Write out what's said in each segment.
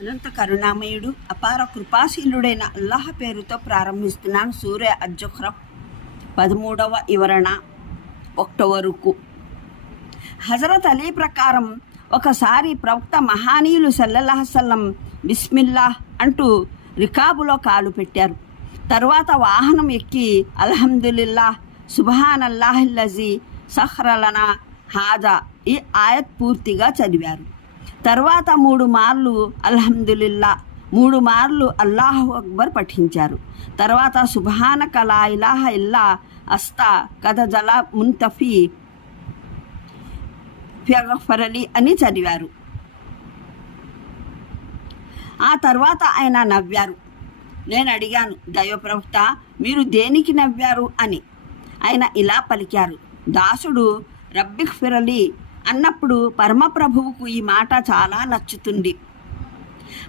అనంత కరుణామయుడు అపార కృపాశీలుడైన అల్లాహ్ పేరుతో ప్రారంభిస్తున్నాను సూర్య అజ్జుహ్ర పదమూడవ వివరణ ఒకటవ రుకు హజరత్ అలీ ప్రకారం ఒకసారి ప్రవక్త మహానీయులు సల్లల్లాహసల్లం బిస్మిల్లాహ్ అంటూ రికాబులో కాలు పెట్టారు. తరువాత వాహనం ఎక్కి అల్హమ్దుల్లాహ్ సుబహాన్ అల్లాహిల్లజీ సహ్రలనా హాజా ఈ ఆయత్ పూర్తిగా చదివారు. తర్వాత మూడు మార్లు అల్హమ్దులిల్లా మూడు మార్లు అల్లాహ్ అక్బర్ పఠించారు. తర్వాత సుభాన కలా ఇలాహ ఇల్లా అస్తా కథ జల ముంతఫీ ఫరలి అని చదివారు. ఆ తర్వాత ఆయన నవ్వారు. నేను అడిగాను దైవప్రవక్త మీరు దేనికి నవ్వారు? అని. ఆయన ఇలా పలికారు దాసుడు రబ్బిక్ ఫిరలి అన్నప్పుడు పరమప్రభువుకు ఈ మాట చాలా నచ్చుతుంది.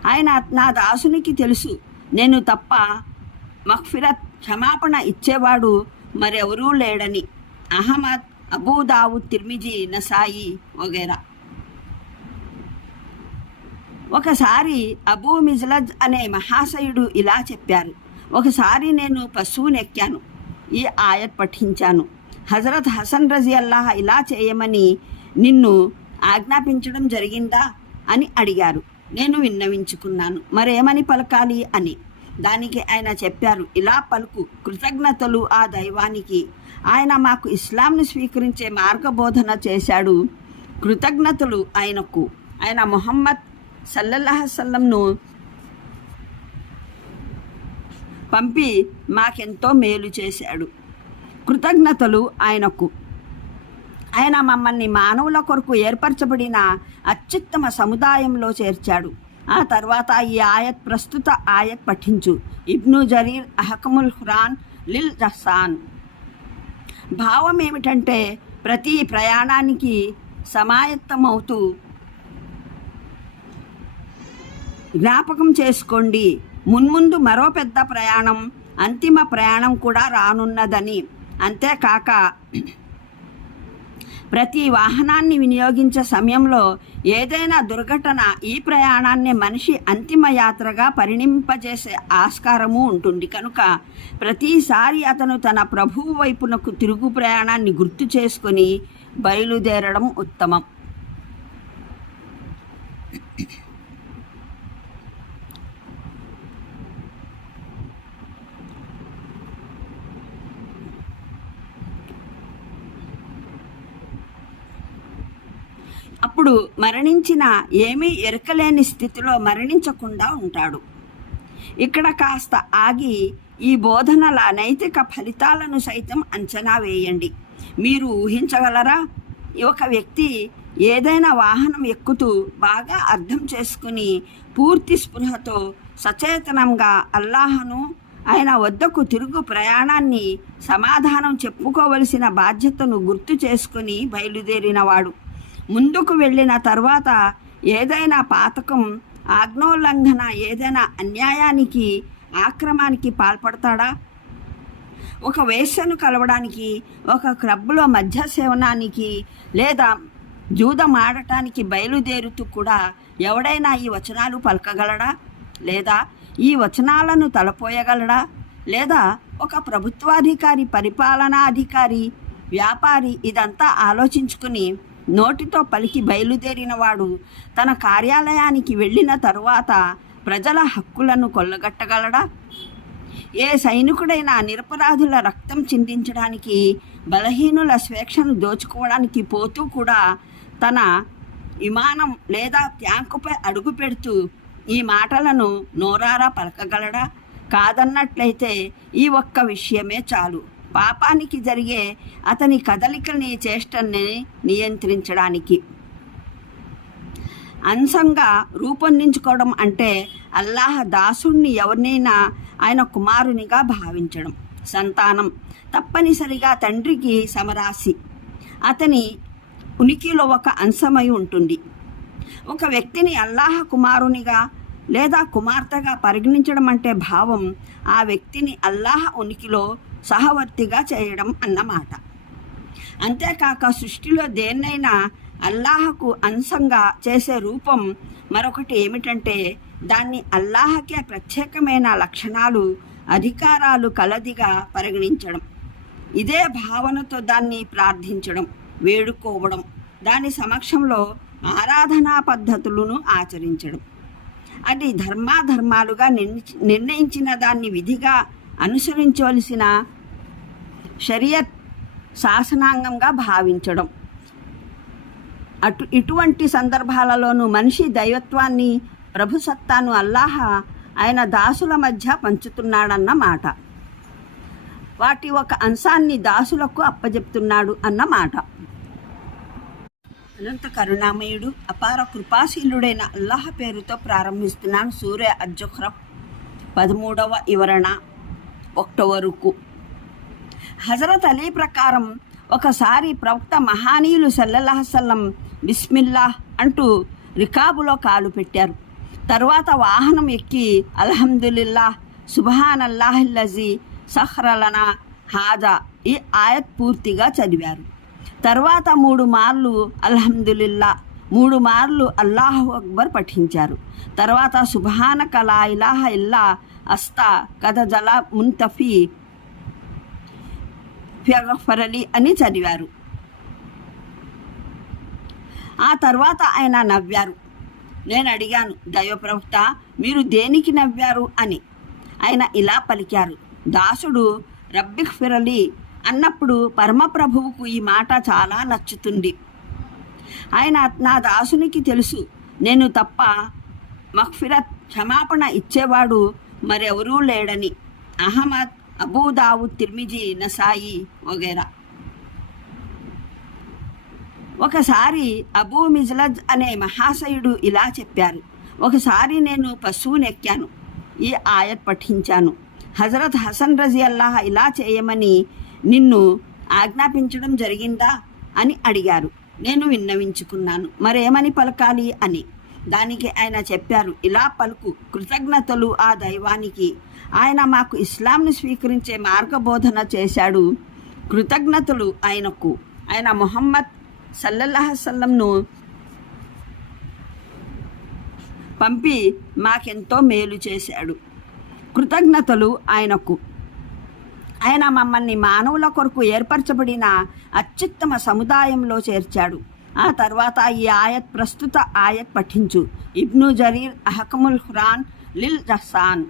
ఆయన నా దాసునికి తెలుసు. నేను తప్ప మహ్ఫిరత్ క్షమాపణ ఇచ్చేవాడు మరెవరూ లేడని. అహ్మద్ అబూదావు తిర్మిజీ నసాయి వగేరా. ఒకసారి అబూ మిజ్లజ్ అనే మహాశయుడు ఇలా చెప్పారు. ఒకసారి నేను పశువునెక్కాను ఈ ఆయత్ పఠించాను. హజరత్ హసన్ రజీ అల్లాహ్ ఇలా చేయమని నిన్ను ఆజ్ఞాపించడం జరిగిందా? అని అడిగారు. నేను విన్నవించుకున్నాను. మరేమని పలకాలి అని. దానికి ఆయన చెప్పారు ఇలా పలుకు. కృతజ్ఞతలు ఆ దైవానికి. ఆయన మాకు ఇస్లాంను స్వీకరించే మార్గబోధన చేశాడు. కృతజ్ఞతలు ఆయనకు. ఆయన మొహమ్మద్ సల్లల్లాహసల్లంను పంపి మాకెంతో మేలు చేశాడు. కృతజ్ఞతలు ఆయనకు. ఆయన మమ్మల్ని మానవుల కొరకు ఏర్పరచబడిన అత్యుత్తమ సముదాయంలో చేర్చాడు. ఆ తర్వాత ఈ ఆయత్ ప్రస్తుత ఆయత్ పఠించు. ఇబ్ను జరీర్ అహకముల్ ఖురాన్ లిల్ జహసాన్. భావం ఏమిటంటే ప్రతి ప్రయాణానికి సమాయత్తమవుతూ జ్ఞాపకం చేసుకోండి. మున్ముందు మరో పెద్ద ప్రయాణం అంతిమ ప్రయాణం కూడా రానున్నదని. అంతేకాక ప్రతి వాహనాన్ని వినియోగించే సమయంలో ఏదైనా దుర్ఘటన ఈ ప్రయాణాన్ని మనిషి అంతిమ యాత్రగా పరిణింపజేసే ఆస్కారము ఉంటుంది. కనుక ప్రతిసారి అతను తన ప్రభువు వైపునకు తిరుగు ప్రయాణాన్ని గుర్తు చేసుకొని బయలుదేరడం ఉత్తమం. అప్పుడు మరణించిన ఏమీ ఎరకలేని స్థితిలో మరణించకుండా ఉంటాడు. ఇక్కడ కాస్త ఆగి ఈ బోధనల నైతిక ఫలితాలను సైతం అంచనా వేయండి. మీరు ఊహించగలరా? ఒక వ్యక్తి ఏదైనా వాహనం ఎక్కుతూ బాగా అర్థం చేసుకుని పూర్తి స్పృహతో సచేతనంగా అల్లాహను ఆయన వద్దకు తిరుగు ప్రయాణాన్ని సమాధానం చెప్పుకోవలసిన బాధ్యతను గుర్తు చేసుకుని బయలుదేరినవాడు. ముందుకు వెళ్ళిన తర్వాత ఏదైనా పాతకం ఆజ్ఞోల్లంఘన ఏదైనా అన్యాయానికి ఆక్రమానికి పాల్పడతాడా? ఒక వేశ్యను కలవడానికి ఒక క్లబ్లో మధ్య సేవనానికి లేదా జూదం ఆడటానికి బయలుదేరుతూ కూడా ఎవడైనా ఈ వచనాలు పలకగలడా? లేదా ఈ వచనాలను తలపోయగలడా? లేదా ఒక ప్రభుత్వాధికారి పరిపాలనాధికారి వ్యాపారి ఇదంతా ఆలోచించుకుని నోటితో పలికి బయలుదేరినవాడు తన కార్యాలయానికి వెళ్ళిన తరువాత ప్రజల హక్కులను కొల్లగట్టగలడా? ఏ సైనికుడైనా నిరపరాధుల రక్తం చిందించడానికి బలహీనుల స్వేచ్ఛను దోచుకోవడానికి పోతూ కూడా తన విమానం లేదా ట్యాంకుపై అడుగు పెడుతూ ఈ మాటలను నోరారా పలకగలడా? కాదన్నట్లయితే ఈ ఒక్క విషయమే చాలు. పాపానికి జరిగే అతని కదలికల్ని చేష్టల్ని నియంత్రించడానికి. అంశంగా రూపొందించుకోవడం అంటే అల్లాహ దాసుణ్ణి ఎవరినైనా ఆయన కుమారునిగా భావించడం. సంతానం తప్పనిసరిగా తండ్రికి సమరాశి అతని ఉనికిలో ఒక అంశమై ఉంటుంది. ఒక వ్యక్తిని అల్లాహ కుమారునిగా లేదా కుమార్తెగా పరిగణించడం అంటే భావం ఆ వ్యక్తిని అల్లాహ ఉనికిలో సహవర్తిగా చేయడం అన్నమాట. అంతేకాక సృష్టిలో దేన్నైనా అల్లాహకు అంశంగా చేసే రూపం మరొకటి ఏమిటంటే దాన్ని అల్లాహకే ప్రత్యేకమైన లక్షణాలు అధికారాలు కలదిగా పరిగణించడం. ఇదే భావనతో దాన్ని ప్రార్థించడం వేడుకోవడం దాని సమక్షంలో ఆరాధనా పద్ధతులను ఆచరించడం. అది ధర్మాధర్మాలుగా నిర్ణయించిన దాన్ని విధిగా అనుసరించవలసిన షరియత్ శాసనాంగంగా భావించడం. అటు ఇటువంటి సందర్భాలలోనూ మనిషి దైవత్వాన్ని ప్రభుసత్తాను అల్లాహ ఆయన దాసుల మధ్య పంచుతున్నాడన్న మాట. వాటి ఒక అంశాన్ని దాసులకు అప్పజెప్తున్నాడు అన్న మాట. అనంత కరుణామయుడు అపార కృపాశీలుడైన అల్లాహ పేరుతో ప్రారంభిస్తున్నాను సూర్య అజ్జుహ్రఫ్ పదమూడవ వివరణ. ఒకటవ వరకు హజరత్ అలీ ప్రకారం ఒకసారి ప్రవక్త మహానీయులు సల్లల్లాహసల్లం బిస్మిల్లాహ్ అంటూ రికాబులో కాలు పెట్టారు. తరువాత వాహనం ఎక్కి అల్హమ్దులిల్లాహ్ సుబహాన్ అల్లాహిల్లజీ సహ్రలనా హాజా ఈ ఆయత్ పూర్తిగా చదివారు. తర్వాత మూడు మార్లు అల్హమ్దుల్లా మూడు మార్లు అల్లాహు అక్బర్ పఠించారు. తర్వాత సుబహాన కలా ఇలాహ ఇల్లా అస్తా కథ జల ముంతఫీ ఫరలి అని చదివారు. ఆ తర్వాత ఆయన నవ్వారు. నేను అడిగాను దైవప్రవక్త మీరు దేనికి నవ్వారు? అని. ఆయన ఇలా పలికారు. దాసుడు రబ్బిక్ ఫిరలి అన్నప్పుడు పరమప్రభువుకు ఈ మాట చాలా నచ్చుతుంది. ఆయన నా దాసునికి తెలుసు. నేను తప్ప మహ్ఫిరత్ క్షమాపణ ఇచ్చేవాడు మరెవరూ లేడని అహ్మద్ అబూదావు తిర్మిజీ నసాయి వగైరా. ఒకసారి అబూ మిజ్లజ్ అనే మహాశయుడు ఇలా చెప్పారు. ఒకసారి నేను పశువునెక్కాను ఈ ఆయత్ పఠించాను. హజరత్ హసన్ రజీ అల్లాహ్ ఇలా చేయమని నిన్ను ఆజ్ఞాపించడం జరిగిందా అని అడిగారు. నేను విన్నవించుకున్నాను. మరేమని పలకాలి అని. దానికి ఆయన చెప్పారు ఇలా పలుకు కృతజ్ఞతలు ఆ దైవానికి. ఆయన మాకు ఇస్లాంను స్వీకరించే మార్గబోధన చేశాడు. కృతజ్ఞతలు ఆయనకు. ఆయన మొహమ్మద్ సల్లల్లాహసల్లంను పంపి మాకెంతో మేలు చేశాడు. కృతజ్ఞతలు ఆయనకు. ఆయన మమ్మల్ని మానవుల కొరకు ఏర్పరచబడిన అత్యుత్తమ సముదాయంలో చేర్చాడు. ఆ తర్వాత ఈ ఆయత్ ప్రస్తుత ఆయత్ పఠించు. ఇబ్ను జరీర్ అహకముల్ ఖురాన్ లిల్ రహసాన్.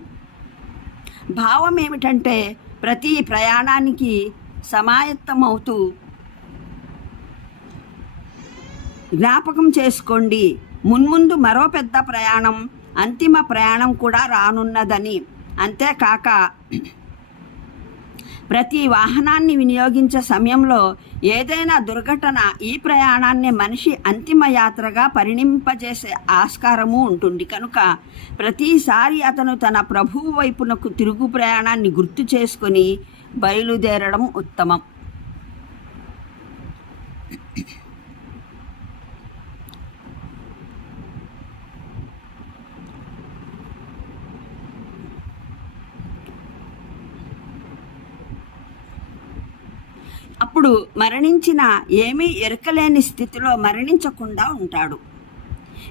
భావం ఏమిటంటే ప్రతి ప్రయాణానికి సమాయత్తమవుతూ జ్ఞాపకం చేసుకోండి. మున్ముందు మరో పెద్ద ప్రయాణం అంతిమ ప్రయాణం కూడా రానున్నదని. అంతేకాక ప్రతి వాహనాన్ని వినియోగించే సమయంలో ఏదైనా దుర్ఘటన ఈ ప్రయాణాన్ని మనిషి అంతిమ యాత్రగా పరిణింపజేసే ఆస్కారము ఉంటుంది. కనుక ప్రతిసారి అతను తన ప్రభువు వైపునకు తిరుగు ప్రయాణాన్ని గుర్తు చేసుకొని బయలుదేరడం ఉత్తమం. అప్పుడు మరణించిన ఏమీ ఎరకలేని స్థితిలో మరణించకుండా ఉంటాడు.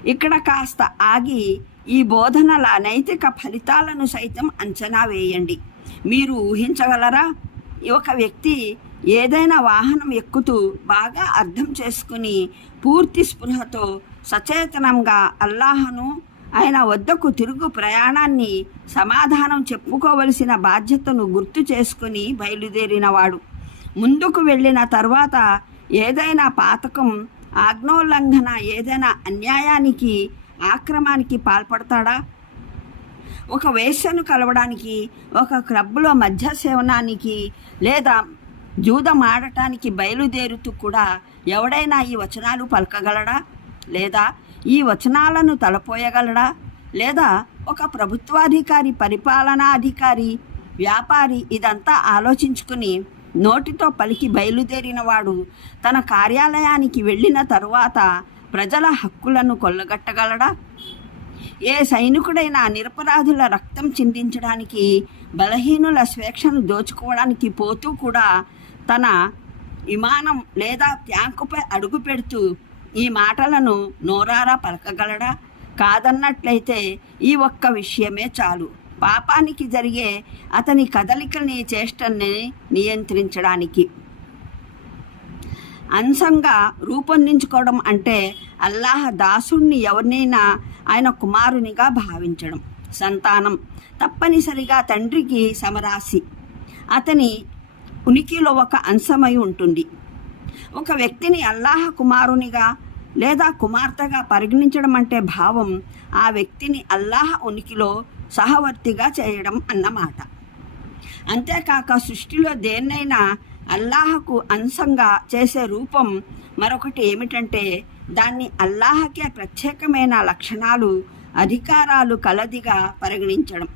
ఇక్కడ కాస్త ఆగి ఈ బోధనల నైతిక ఫలితాలను సైతం అంచనా వేయండి. మీరు ఊహించగలరా? ఒక వ్యక్తి ఏదైనా వాహనం ఎక్కుతూ బాగా అర్థం చేసుకుని పూర్తి స్పృహతో సచేతనంగా అల్లాహను ఆయన వద్దకు తిరుగు ప్రయాణాన్ని సమాధానం చెప్పుకోవలసిన బాధ్యతను గుర్తు చేసుకుని బయలుదేరినవాడు. ముందుకు వెళ్ళిన తర్వాత ఏదైనా పాతకం ఆజ్ఞోల్లంఘన ఏదైనా అన్యాయానికి ఆక్రమానికి పాల్పడతాడా? ఒక వేశ్యను కలవడానికి ఒక క్లబ్లో మధ్య సేవనానికి లేదా జూదం ఆడటానికి బయలుదేరుతూ కూడా ఎవడైనా ఈ వచనాలు పలకగలడా? లేదా ఈ వచనాలను తలపోయగలడా? లేదా ఒక ప్రభుత్వాధికారి పరిపాలనాధికారి వ్యాపారి ఇదంతా ఆలోచించుకుని నోటితో పలికి బయలుదేరినవాడు తన కార్యాలయానికి వెళ్ళిన తరువాత ప్రజల హక్కులను కొల్లగట్టగలడా? ఏ సైనికుడైనా నిరపరాధుల రక్తం చిందించడానికి బలహీనుల స్వేచ్ఛను దోచుకోవడానికి పోతూ కూడా తన విమానం లేదా ట్యాంకుపై అడుగు పెడుతూ ఈ మాటలను నోరారా పలకగలడా? కాదన్నట్లయితే ఈ ఒక్క విషయమే చాలు. పాపానికి జరిగే అతని కదలికల్ని చేష్టల్ని నియంత్రించడానికి. అంశంగా రూపొందించుకోవడం అంటే అల్లాహ్ దాసుణ్ణి ఎవరినైనా ఆయన కుమారునిగా భావించడం. సంతానం తప్పనిసరిగా తండ్రికి సమరాశి అతని ఉనికిలో ఒక అంశమై ఉంటుంది. ఒక వ్యక్తిని అల్లాహ కుమారునిగా లేదా కుమార్తెగా పరిగణించడం అంటే భావం ఆ వ్యక్తిని అల్లాహ ఉనికిలో సహవర్తిగా చేయడం అన్నమాట. అంతేకాక సృష్టిలో దేన్నైనా అల్లాహకు అంశంగా చేసే రూపం మరొకటి ఏమిటంటే దాన్ని అల్లాహకే ప్రత్యేకమైన లక్షణాలు అధికారాలు కలదిగా పరిగణించడం.